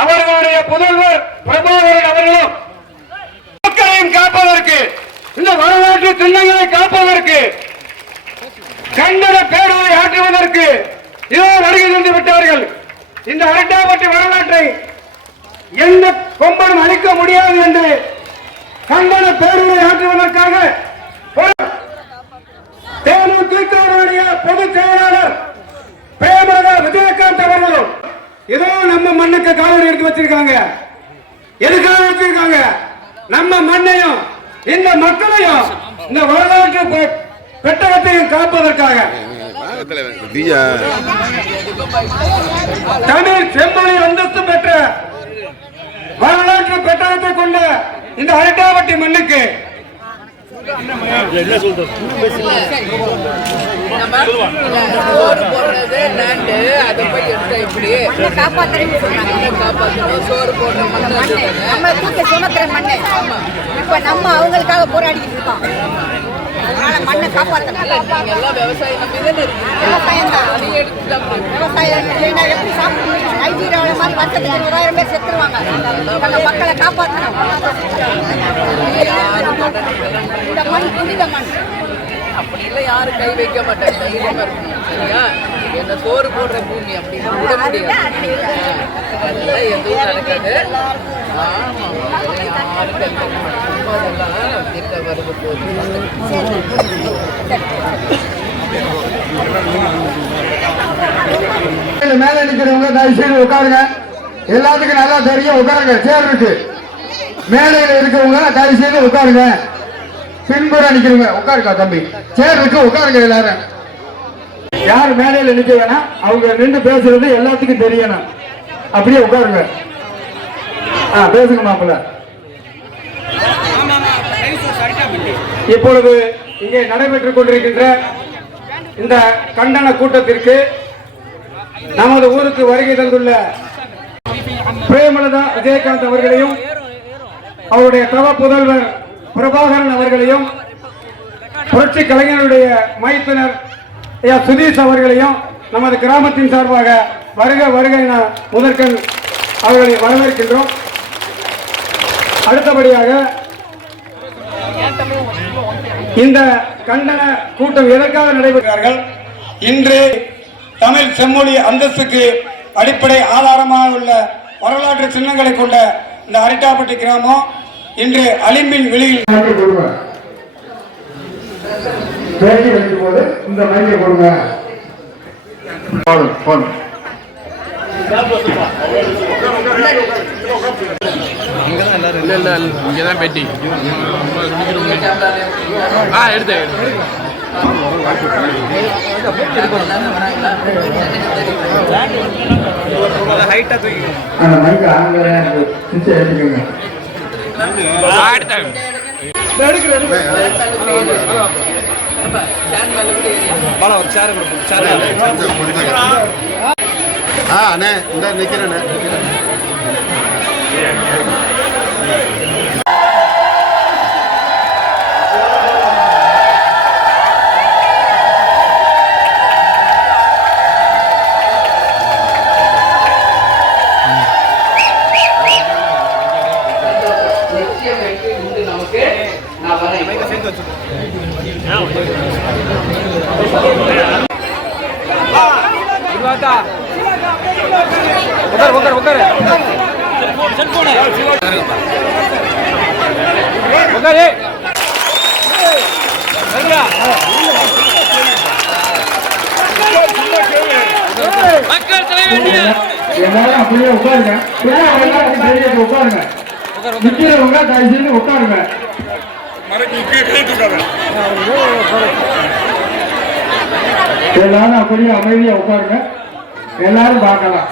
அவர்களுடைய புதல்வர் பிரபாகரன் அவர்களும் மக்களையும் காப்பதற்கு, இந்த வரலாற்று சின்னங்களை காப்பதற்கு, கண்டன பேரவை ஆற்றுவதற்கு இதோ வருகை தந்து விட்டார்கள். இந்த அரட்டாப்பட்டி வரலாற்றை எந்த கொம்பனும் அளிக்க முடியாது என்று கண்டன பேரவை ஆற்றுவதற்காக தேமுதிகவுடைய பொதுச் செயலாளர் பிரேமலதா விஜயகாந்த் அவர்களும் ஏதோ நம்ம மண்ணுக்கு காவல் எடுத்து வச்சிருக்காங்க. எதுக்காக வச்சிருக்காங்க? நம்ம மண்ணையும் இந்த மக்களையும் இந்த வரலாற்று பெட்டகத்தையும் காப்பதற்காக. தமிழ் செம்மொழி அந்தஸ்து பெற்ற வரலாற்று பெட்டகத்தை கொண்ட இந்த அரட்டாப்பட்டி மண்ணுக்கு நம்ம அவங்களுக்காக போராடிக்கிட்டு இருக்கோம். அதனால மண்ணை காப்பாற்றணும். விவசாயம் இல்லைன்னா எப்படி சாப்பிட முடியும்? நைஜீரியாவில் மாதிரி வருஷத்துக்கு 20,000 பேர் செத்துருவாங்க. நம்ம மக்களை காப்பாற்றணும். இந்த மண் புனித மண். அப்படிலாம் யாரும் கை வைக்க மாட்டாங்க. தைரியமா இருக்கணும். சரியா? என்ன சோறு போடுற பூமி அப்படின்னு விட முடியாது. அதெல்லாம் எதுவும் நடக்காது. ஆமா, அதெல்லாம் இருக்க வருது போது. மேல நிக்கிறவங்க தயவு செய்து உட்காருங்க. எல்லாத்துக்கும் நல்லா தெரியும். உட்காருங்க. சேர் இருக்கு. மேலையில இருக்கவங்க தயவு செய்து உட்காருங்க. பின்புற நிக்கிறவங்க உட்காருக்கா தம்பி. சேர் இருக்கு, உட்காருங்க. எல்லாரும் யார் மேலையில நிக்க வேணாம். அவங்க நின்று பேசுறது எல்லாத்துக்கும் தெரியணும். அப்படியே உட்காருங்க. பேசுங்க மாப்பிள்ள. இப்பொழுது இங்கே நடைபெற்றுக் கொண்டிருக்கின்ற இந்த கண்டன கூட்டத்திற்கு நமது ஊருக்கு வருகை தந்துள்ள பிரேமலதா விஜயகாந்த் அவர்களையும் அவருடைய தவ புதல்வர் பிரபாகரன் அவர்களையும் புரட்சி கலைஞருடைய மைத்துனர் சுதீஷ் அவர்களையும் நமது கிராமத்தின் சார்பாக வருக வருக என முதற்கண் அவர்களை வரவேற்கின்றோம். அடுத்தபடியாக இந்த கண்டன கூட்டம் எதற்காக நடைபெறுகிறார்கள்? இன்று தமிழ் செம்மொழி அந்தஸ்துக்கு அடிப்படை ஆதாரமாக உள்ள வரலாற்று சின்னங்களை கொண்ட இந்த அரட்டாப்பட்டி கிராமம் இன்று அலிம்பின் வெளியில் பேசி வைக்கும் போது இந்த மைக்கை கொடுங்க. இங்கதான் எல்லாரும் இல்ல இங்கதான் பேட்டி எடுத்து ஹைட்டா தூக்கி அண்ணே இந்த நிக்கிறேண்ணே. எல்லாரும் அப்படியே உட்காருங்க. உட்காருங்க. நிக்கிறவங்க தயவு செய்து உட்காருங்க. எல்லாரும் அப்படியே அமைதியா உட்காருங்க. எல்லாரும் பார்க்கலாம்.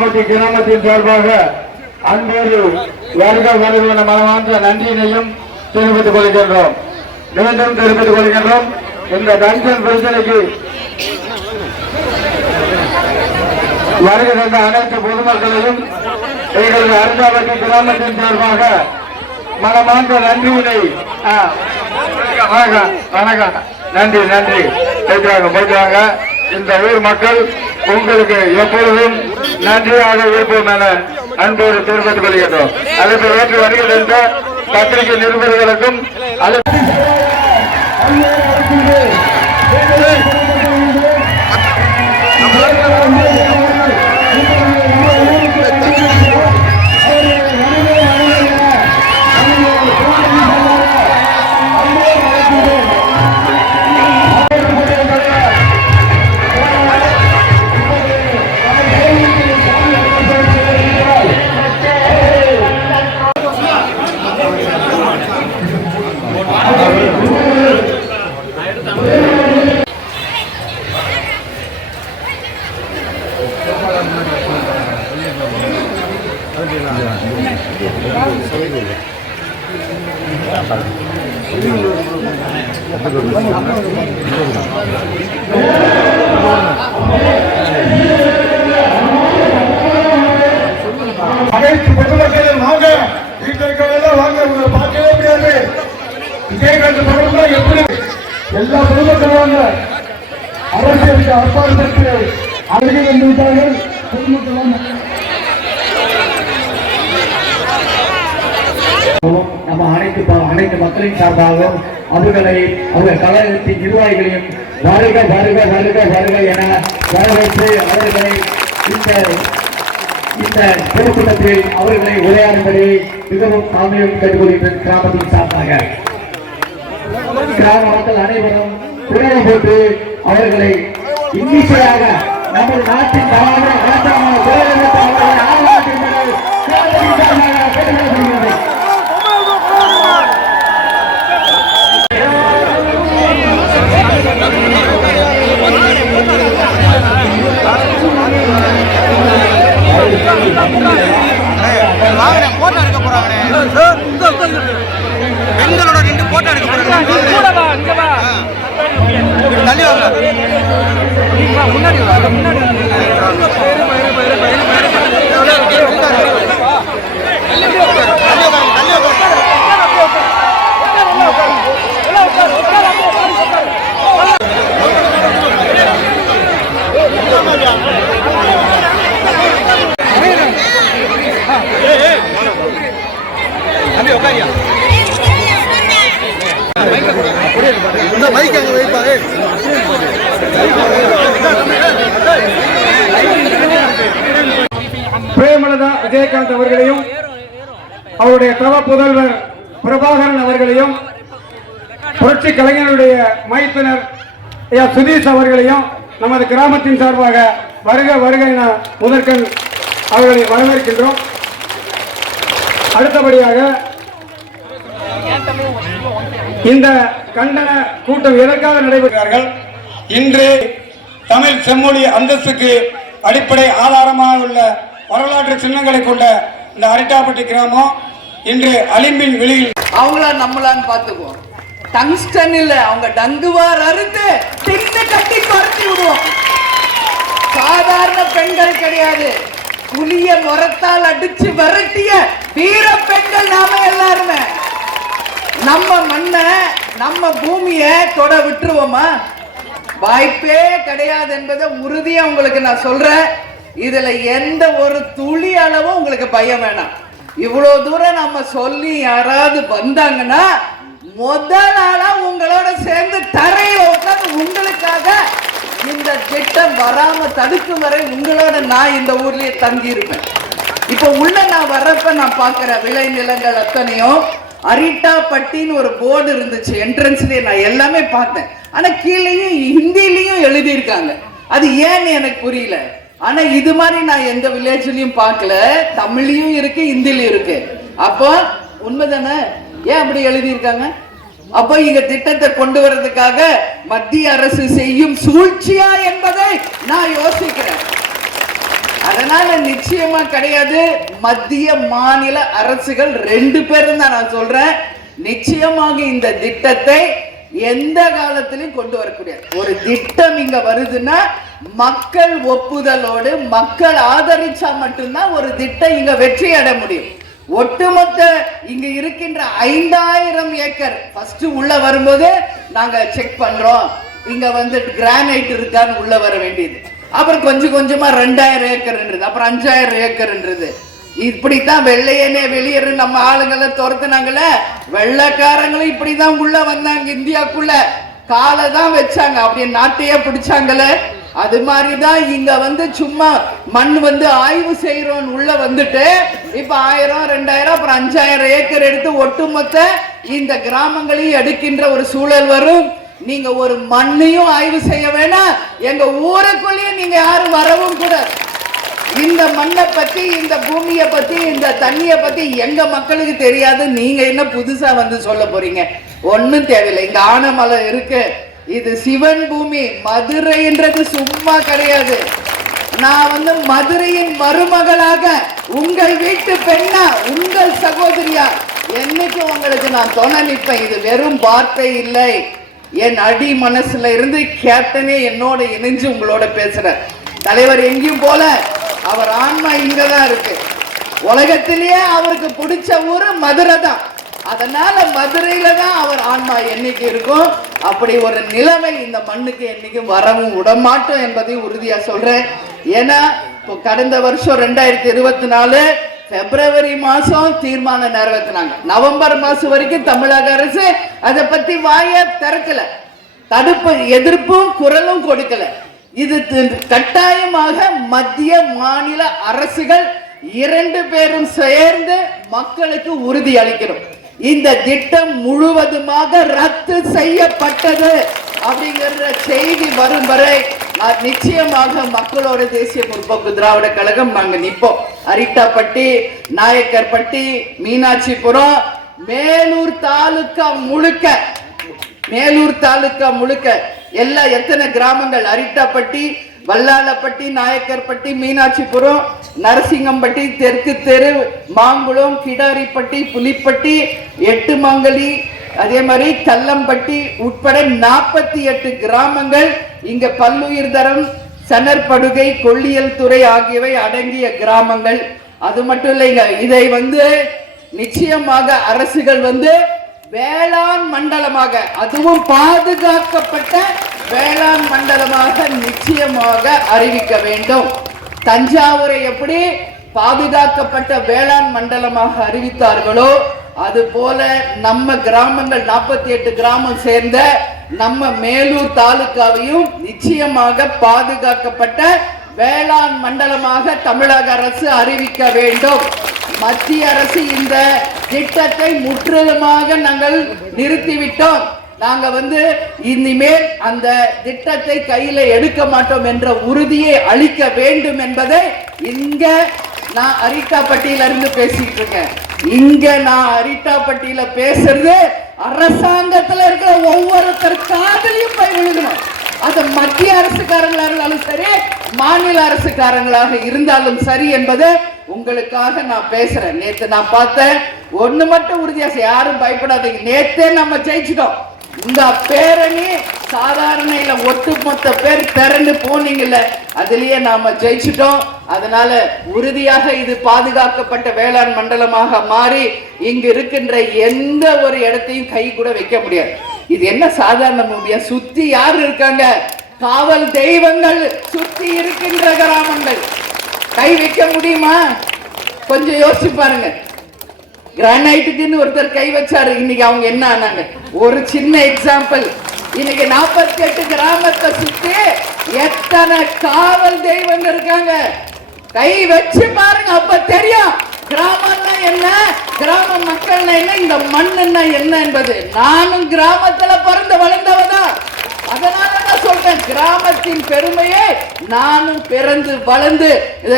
அரிட்டாபட்டி கிராமத்தின் சார்பாக அன்போடு வருக வருகிற மனமார்ந்த நன்றியினையும் தெரிவித்துக் கொள்கின்றோம். மீண்டும் தெரிவித்துக் கொள்கின்றோம். இந்த கன்சன் பிரச்சனைக்கு வருகை தந்த அனைத்து பொதுமக்களையும் எங்களது அரிட்டாபட்டி கிராமத்தின் சார்பாக மனமார்ந்த நன்றியினை வணக்கம் நன்றி நன்றி போயிட்டாங்க. இந்த ஊர் மக்கள் உங்களுக்கு எப்பொழுதும் நன்றியாக இருப்போம் என அன்போடு தெரிவித்துக் கொள்கின்றோம். அதற்கு ஏற்று வருகின்ற பத்திரிகை நிருபர்களுக்கும் அனைத்து பொதுமக்களும் வாங்க, வீட்டில் வாங்க, உங்களை பார்க்கவே முடியாது. விஜயகாந்த் படம் எப்படி எல்லா பொதுமக்களும் வாங்க. அரசியலுக்கு அப்பாற்பட்டு அருகே வந்து விட்டார்கள். பொதுமக்கள் வாங்க. நம்ம அனைத்து மக்களின் சார்பாகவும் அவர்கள் கழகத்தின் நிர்வாகிகளையும் வருக வருக வருக வருக என வரவேற்று அவர்களை இந்த பொதுக்கூட்டத்தில் அவர்களை உரையாடும்படி மிகவும் தாழ்மையும் கேட்டுக்கொள்கின்ற கிராமத்தின் சார்பாக கிராம மக்கள் அனைவரும் குரல் போட்டு அவர்களை இன்னிசையாக நமது நாட்டின் போட்டோ எடுக்க போறாங்க. பெண்களோட நின்று போட்டோ எடுக்க போறாங்க. தள்ளி வாங்க, முன்னாடி முன்னாடி பிரேமலதா விஜயகாந்த் அவர்களையும் அவருடைய தவ புதல்வர் பிரபாகரன் அவர்களையும் புரட்சி கலைஞருடைய மைத்துனர் சுதீஷ் அவர்களையும் நமது கிராமத்தின் சார்பாக வருக வருக என முதற்கண் அவர்களை வரவேற்கின்றோம். அடுத்தபடியாக இந்த கண்டன கூட்டம் எதற்காக நடைபெற்றார்கள்? இன்று தமிழ் செம்மொழி அந்தஸ்துக்கு அடிப்படை ஆதாரமாக உள்ள வரலாற்று சின்னங்களை கொண்ட இந்த அரிட்டாபட்டி கிராமம் இன்று அலிம்பின் வெளியில் அவங்கள நம்மளான்னு பார்த்துக்குவோம். டங்ஸ்டன் இல்ல, அவங்க டங்குவார் அறுத்து தின்னு கட்டி பறித்து விடுவோம். சாதாரண பெண்கள் கிடையாது, புலிய முரத்தால் அடிச்சு விரட்டிய வீர பெண்கள் நாம எல்லாருமே. நம்ம மண்ணை நம்ம பூமிய தொட விட்டுருவோமா? வாய்ப்பே கிடையாது என்பதை உறுதியா உங்களுக்கு நான் சொல்றேன். இதுல எந்த ஒரு துளி அளவும் உங்களுக்கு பயம் வேணாம். இவ்வளவு தூரம் நம்ம சொல்லி யாராவது வந்தாங்கன்னா முதல் ஆளா உங்களோட சேர்ந்து தரையில உட்கார்ந்து உங்களுக்காக இந்த திட்டம் வராம தடுக்கும் வரை உங்களோட நான் இந்த ஊர்லயே தங்கி இருப்பேன். இப்ப உள்ள நான் வர்றப்ப நான் பாக்குற விளை நிலங்கள் அத்தனையும் அரிட்டாபட்டின்னு ஒரு போர்டு இருந்துச்சு என்ட்ரன்ஸ்லயே, நான் எல்லாமே பார்த்தேன். ஆனா கீழேயும் ஹிந்திலையும் எழுதியிருக்காங்க. அது ஏன்னு எனக்கு புரியல. ஆனா இது மாதிரி நான் எந்த வில்லேஜ்லயும் பார்க்கல. தமிழ்லயும் இருக்கு, ஹிந்திலையும் இருக்கு. அப்போ உண்மைதானே? ஏன் அப்படி எழுதியிருக்காங்க? அப்போ இங்க திட்டத்தை கொண்டு வர்றதுக்காக மத்திய அரசு செய்யும் சூழ்ச்சியா என்பதை நான் யோசிக்கிறேன். அதனால நிச்சயமா கிடையாது. மத்திய மாநில அரசுகள் 2 பேரும் தான் நான் சொல்றேன். நிச்சயமாக இந்த திட்டத்தை எந்த காலத்திலும் கொண்டு வரக்கூடிய ஒரு திட்டம் இங்க வருதுன்னா மக்கள் ஒப்புதலோடு மக்கள் ஆதரிச்சா மட்டும்தான் ஒரு திட்டம் இங்க வெற்றி அடைய முடியும். ஒட்டுமொத்த இங்க இருக்கின்ற 5000 ஏக்கர் ஃபர்ஸ்ட் உள்ள வரும்போது நாங்க செக் பண்றோம். இங்க வந்து கிரானைட் இருக்கான்னு உள்ள வர வேண்டியது. அப்புறம் கொஞ்சம் கொஞ்சமா 2000 ஏக்கர்ன்றது, அப்புறம் 5000 ஏக்கர்ன்றது. இப்படித்தான் வெள்ளையனே வெளியேறு நம்ம ஆளுங்களை துரத்துனாங்கல்ல, வெள்ளைக்காரங்களும் இப்படிதான் உள்ள வந்தாங்க. இந்தியாக்குள்ள காலை தான் வச்சாங்க, அப்படியே நாட்டையே பிடிச்சாங்கல்ல. அது மாதிரிதான் இங்க வந்து சும்மா மண் வந்து ஆய்வு செய்யறோம் உள்ள வந்துட்டு இப்ப 1000 2000 அப்புறம் 5000 ஏக்கர் எடுத்து ஒட்டுமொத்த இந்த கிராமங்களையும் எடுக்கின்ற ஒரு சூழல் வரும். நீங்க ஒரு மண்ணையும் ஆய்வு செய்ய வேணாம், எங்க ஊருக்குள்ளேயே நீங்க யாரும் வரவும் கூட. இந்த மண்ணை பத்தி, இந்த பூமியை பத்தி, இந்த தண்ணியை பத்தி எங்க மக்களுக்கு தெரியாது. நீங்க என்ன புதுசா வந்து சொல்ல போறீங்க? ஒன்னும் தேவையில்லை. இங்க ஆனமலை இருக்கு, இது சிவன் பூமி. மதுரைன்றது சும்மா கிடையாது. நான் வந்து மதுரையின் மருமகளாக, உங்கள் வீட்டு பெண்ணா, உங்கள் சகோதரியா என்னைக்கு உங்களுக்கு நான் துணை நிற்பேன். இது வெறும் வார்த்தை இல்லை, என் அடி மனசுல இருந்து கேப்டனே என்னோட இணைஞ்சு உங்களோட பேசுற தலைவர். எங்கேயும் போல, அவர் ஆன்மா இங்கதான் இருக்கு. உலகத்திலேயே அவருக்கு பிடிச்ச ஊரு மதுரை தான். அதனால மதுரையில தான் அவர் ஆன்மா என்னைக்கு இருக்கும். அப்படி ஒரு நிலைமை இந்த மண்ணுக்கு என்னைக்கும் வரவும் விடமாட்டோம் என்பதையும் உறுதியா சொல்றேன். ஏன்னா இப்போ கடந்த வருஷம் 2024 பிப்ரவரி மாசம் தீர்மானம் நிறைவேற்றினாங்க. நவம்பர் மாசம் வரைக்கும் தமிழக அரசு அதை பத்தி வாய திறக்கல, தடுப்பு எதிர்ப்பும் குரலும் கொடுக்கல. இது கட்டாயமாக மத்திய மாநில அரசுகள் 2 பேரும் சேர்ந்து மக்களுக்கு உறுதி அளிக்கிறோம். இந்த திட்டம் முழுவதுமாக ரத்து செய்யப்பட்டது அப்படிங்கிற செய்தி வரும் வரை நிச்சயமாக மக்களோட தேசிய முற்போக்கு திராவிட கழகம் நாங்க நிற்போம். அரிட்டாப்பட்டி, நாயக்கர்பட்டி, மீனாட்சிபுரம், மேலூர் தாலுகா முழுக்க எல்லா எத்தனை கிராமங்கள், அரிட்டாப்பட்டி, வல்லாளப்பட்டி, நாயக்கர்பட்டி, மீனாட்சிபுரம், நரசிங்கம்பட்டி, தெற்கு தெரு, மாங்குளம், கிடாரிப்பட்டி, புலிப்பட்டி, எட்டுமாங்கலி, அதே மாதிரி கல்லம்பட்டி உட்பட 48 கிராமங்கள் இங்க பல்லுயிர் தரம், சணற்படுகை, கொள்ளியல் துறை ஆகியவை அடங்கிய கிராமங்கள். அது மட்டும் இல்லைங்க, இதை வந்து நிச்சயமாக அரசுகள் வந்து வேளாண் மண்டலமாக, அதுவும் பாதுகாக்கப்பட்ட வேளாண் மண்டலமாக நிச்சயமாக அறிவிக்க வேண்டும். தஞ்சாவூரை எப்படி பாதுகாக்கப்பட்ட வேளாண் மண்டலமாக அறிவித்தார்களோ அது போல நம்ம கிராமங்கள் 48 கிராமம் சேர்ந்த நம்ம மேலூர் தாலுகாவையும் நிச்சயமாக பாதுகாக்கப்பட்ட வேளாண் மண்டலமாக தமிழக அரசு அறிவிக்க வேண்டும். மத்திய அரசு இந்த திட்டத்தை முற்றிலுமாக நாங்கள் நிறுத்திவிட்டோம். நாங்க வந்து இனிமேல் அந்த திட்டத்தை கையில எடுக்க மாட்டோம் என்ற உறுதியை அளிக்க வேண்டும் என்பதை இங்க நான் அரிட்டாப்பட்டியில இருந்து பேசிட்டு இருக்கேன். இங்க நான் அரிட்டாப்பட்டியில பேசுறது அரசாங்கத்துல இருக்கிற ஒவ்வொருத்தர் காதலையும் போய் விழுகணும். அது மத்திய அரசுக்காரங்களா இருந்தாலும் சரி, மாநில அரசுக்காரங்களாக இருந்தாலும் சரி என்பதை உங்களுக்காக நான் பேசுறேன். நேத்து நான் பார்த்தேன், ஒண்ணு மட்டும் உறுதியா, யாரும் பயப்படாதீங்க, நேத்தே நம்ம ஜெயிச்சிட்டோம். இந்த பேரணி சாதாரண இல்ல, ஒட்டுமொத்த பேர் திரண்டு போனீங்கல்ல, அதுலயே நாம ஜெயிச்சிட்டோம். அதனால உறுதியாக இது பாதுகாக்கப்பட்ட வேளாண் மண்டலமாக மாறி இங்கு இருக்கின்ற எந்த ஒரு இடத்தையும் கை கூட வைக்க முடியாது. இது என்ன சாதாரண பூமியா? சுத்தி யாரு இருக்காங்க? காவல் தெய்வங்கள் சுத்தி இருக்கின்ற கிராமங்கள். கை வைக்க முடியுமா? கொஞ்சம் யோசிச்சு பாருங்க. கிரானைட்டுக்குன்னு ஒருத்தர் கை வச்சாரு, இன்னைக்கு அவங்க என்ன ஆனாங்க? ஒரு சின்ன எக்ஸாம்பிள். இன்னைக்கு 48 கிராமத்தை சுத்தி எத்தனை காவல் தெய்வங்கள் இருக்காங்க. கை வச்சு பாருங்க, அப்ப தெரியும் கிராமம்னா என்ன, கிராம மக்கள்னா என்ன, இந்த மண்ணுன்னா என்ன என்பது. நானும் கிராமத்துல பிறந்து வளர்ந்தவதான். அதனால நான் சொல்றேன், கிராமத்தின் பெருமையை நானும் பிறந்து வளர்ந்து,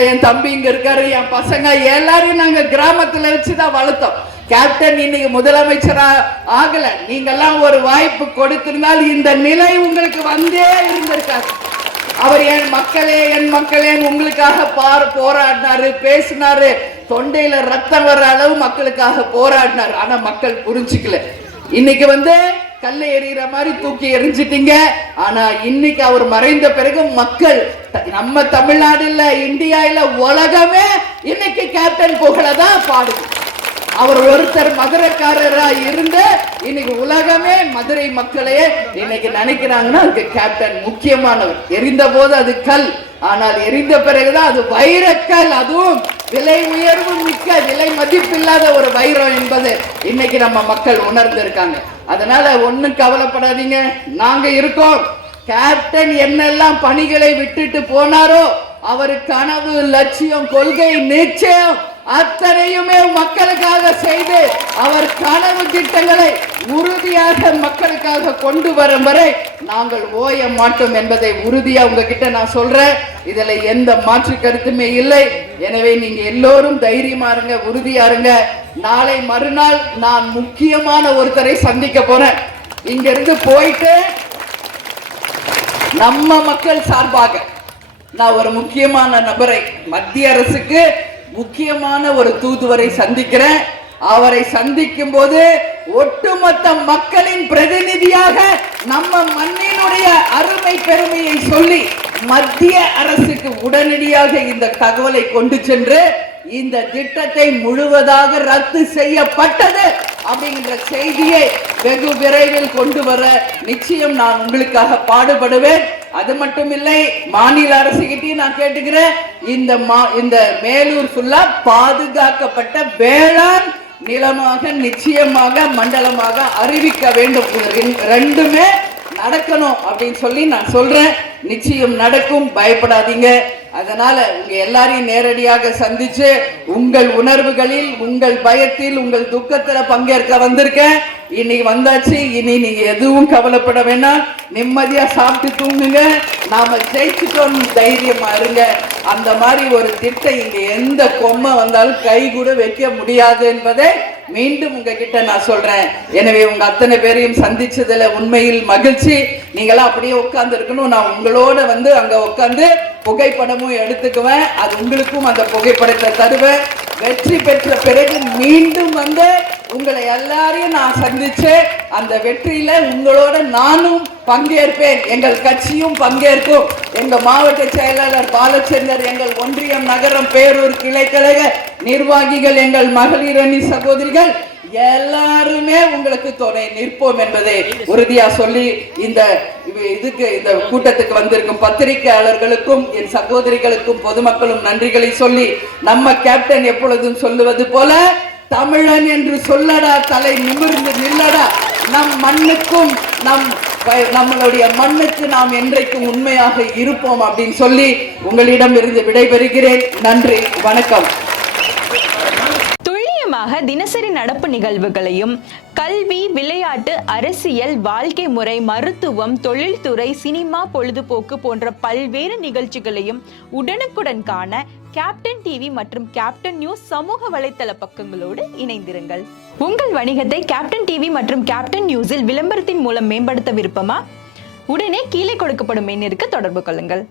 என் தம்பி இங்க இருக்காரு, என் பசங்க எல்லாரையும் நாங்க கிராமத்துல வச்சுதான் வளர்த்தோம். கேப்டன் இன்னைக்கு முதலமைச்சரா ஆகல, நீங்க எல்லாம் ஒரு வாய்ப்பு கொடுத்திருந்தால் இந்த நிலை உங்களுக்கு வந்தே இருந்திருக்காது. அவர் என் மக்களே உங்களுக்காக போராடினாரு, பேசினாரு, தொண்டையில ரத்தம் வர்ற அளவு மக்களுக்காக போராடினார். ஆனா மக்கள் புரிஞ்சுக்கல. இன்னைக்கு கல்லை எறிகிற மாதிரி தூக்கி எரிஞ்சிட்டீங்க. ஆனா இன்னைக்கு அவர் மறைந்த பிறகு மக்கள் நம்ம தமிழ்நாடு இல்ல, இந்தியா இல்ல, உலகமே இன்னைக்கு கேப்டன் புகழதான் பாடுது. அவர் ஒருத்தர் மதுரைக்காரரா இருந்து இன்னைக்கு உலகமே மதுரை மக்களே இன்னைக்கு நினைக்கிறாங்கன்னா அதுக்கு கேப்டன் முக்கியமானவர். எரிந்த போது அது கல், ஆனால் எரிந்த பிறகுதான் அது வைரக்கல். அதுவும் விலை உயர்வு மிக்க, விலை மதிப்பில்லாத ஒரு வைரம் என்பது இன்னைக்கு நம்ம மக்கள் உணர்ந்திருக்காங்க. அதனால ஒண்ணும் கவலைப்படாதீங்க, நாங்க இருக்கோம். கேப்டன் என்னெல்லாம் பணிகளை விட்டுட்டு போனாரோ, அவர் கனவு, லட்சியம், கொள்கை, நிச்சயம் அத்தனையுமே மக்களுக்காக செய்து அவர் கனவு திட்டங்களை உறுதியாக மக்களுக்காக கொண்டு வரும் வரை நாங்கள் ஓய மாட்டோம் என்பதை உறுதியா உங்ககிட்ட நான் சொல்றேன். இதுல எந்த மாற்று கருத்துமே இல்லை. எனவே நீங்க எல்லோரும் தைரியமா இருங்க, உறுதியா இருங்க. நாளை மறுநாள் நான் முக்கியமான ஒருத்தரை சந்திக்க போறேன். இங்க இருந்து போயிட்டு நம்ம மக்கள் சார்பாக நான் ஒரு முக்கியமான நபரை, மத்திய அரசுக்கு முக்கியமான ஒரு தூதுவரை சந்திக்கிறேன். அவரை சந்திக்கும் போது ஒட்டுமொத்த மக்களின் பிரதிநிதியாக நம்ம மண்ணினுடைய அருமை பெருமையை சொல்லி மத்திய அரசுக்கு உடனடியாக இந்த தகவலை கொண்டு சென்று இந்த திட்டத்தை முழுவதாக ரத்து செய்யப்பட்டது அப்படிங்கிற செய்தியை வெகு விரைவில் கொண்டு வர நிச்சயம் நான் உங்களுக்காக பாடுபடுவேன். அது மட்டும் இல்லை, மாநில அரசுகிட்டையும் நான் கேட்டுக்கிறேன், இந்த மேலூர் ஃபுல்லா பாதுகாக்கப்பட்ட வேளாண் நிலமாக நிச்சயமாக மண்டலமாக அறிவிக்க வேண்டும். ரெண்டுமே நடக்கணும் அப்படின்னு சொல்லி நான் சொல்றேன். நிச்சயம் நடக்கும், பயப்படாதீங்க. அதனால உங்க எல்லாரையும் நேரடியாக சந்திச்சு உங்கள் உணர்வுகளில், உங்கள் பயத்தில், உங்கள் துக்கத்துல பங்கேற்க வந்திருக்கேன். இன்னைக்கு வந்தாச்சு. இனி நீங்க எதுவும் கவலைப்பட வேணாம், நிம்மதியா சாப்பிட்டு தூங்குங்க. நாம ஜெயிச்சுட்டோம், தைரியமா இருங்க. அந்த மாதிரி ஒரு திட்டம் இங்க எந்த கொம்மை வந்தாலும் கை கூட வைக்க முடியாது என்பதை மீண்டும் உங்ககிட்ட நான் சொல்றேன். எனவே உங்க அத்தனை பேரையும் சந்திச்சதுல உண்மையில் மகிழ்ச்சி. நீங்களாம் அப்படியே உட்கார்ந்து இருக்கணும். நான் உங்களோட அங்க உட்கார்ந்து புகைப்படமும் எடுத்துக்குவேன். அது உங்களுக்கும் அந்த புகைப்படத்தை தருவேன். வெற்றி பெற்ற பிறகு மீண்டும் உங்களை எல்லாரையும் நான் சந்திச்சு அந்த வெற்றியில உங்களோட நானும் பங்கேற்பேன். எங்கள் கட்சியும் பங்கேற்கும். எங்க மாவட்ட செயலாளர் பாலச்சந்தர், எங்கள் ஒன்றியம், நகரம், பேரூர் கிளைக்கழக நிர்வாகிகள், எங்கள் மகளிர் அணி சகோதரிகள் எல்லாருமே உங்களுக்கு துணை நிற்போம் என்பதை உறுதியா சொல்லி இந்த கூட்டத்துக்கு வந்திருக்கும் பத்திரிகையாளர்களுக்கும், என் சகோதரிகளுக்கும், பொதுமக்களும் நன்றிகளை சொல்லி, நம்ம கேப்டன் எப்பொழுதும் சொல்லுவது போல, தமிழன் என்று சொல்லடா, தலை நிமிர்ந்து நில்லடா, நம் மண்ணுக்கும் நம்மளுடைய மண்ணுக்கு நாம் என்றைக்கும் உண்மையாக இருப்போம் அப்படின்னு சொல்லி உங்களிடம் இருந்து விடைபெறுகிறேன். நன்றி, வணக்கம். தினசரி நடப்பு நிகழ்வுகளையும் கல்வி, விளையாட்டு, அரசியல், வாழ்க்கை முறை, மருத்துவம், தொழில்துறை, சினிமா, பொழுதுபோக்கு போன்ற பல்வேறு நிகழ்ச்சிகளையும் உடனுக்குடன் காண கேப்டன் டிவி மற்றும் கேப்டன் நியூஸ் சமூக வலைத்தள பக்கங்களோடு இணைந்திருங்கள். உங்கள் வணிகத்தை கேப்டன் டிவி மற்றும் கேப்டன் நியூஸில் விளம்பரத்தின் மூலம் மேம்படுத்த விருப்பமா? உடனே கீழே கொடுக்கப்படும் எண்ணிற்கு தொடர்பு கொள்ளுங்கள்.